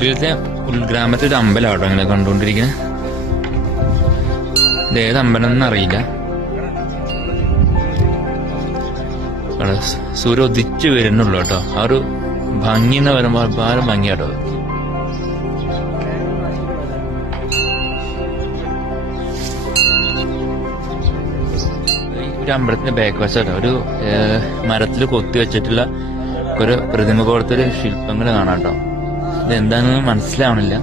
ഇതിലത്തെ ഉൾഗ്രാമത്തെ ഒരു അമ്പലമാട്ടോ അങ്ങനെ കണ്ടുകൊണ്ടിരിക്കുന്നത്. ഇത് ഏത് അമ്പലം എന്നറിയില്ല. സൂര്യ ഉദിച്ചു വരുന്നുള്ളൂ കേട്ടോ. ആ ഒരു ഭംഗി എന്ന് പറയുമ്പോൾ വളരെ ഭംഗിയാട്ടോ. ഒരു അമ്പലത്തിന്റെ ബാക്ക് വശട്ടോ ഒരു മരത്തിൽ കൊത്തി വെച്ചിട്ടുള്ള ഒരു പ്രതിമ പോലത്തെ ഒരു ശില്പങ്ങൾ കാണാം കേട്ടോ. ഇതെന്താണെന്ന് മനസ്സിലാവണില്ല.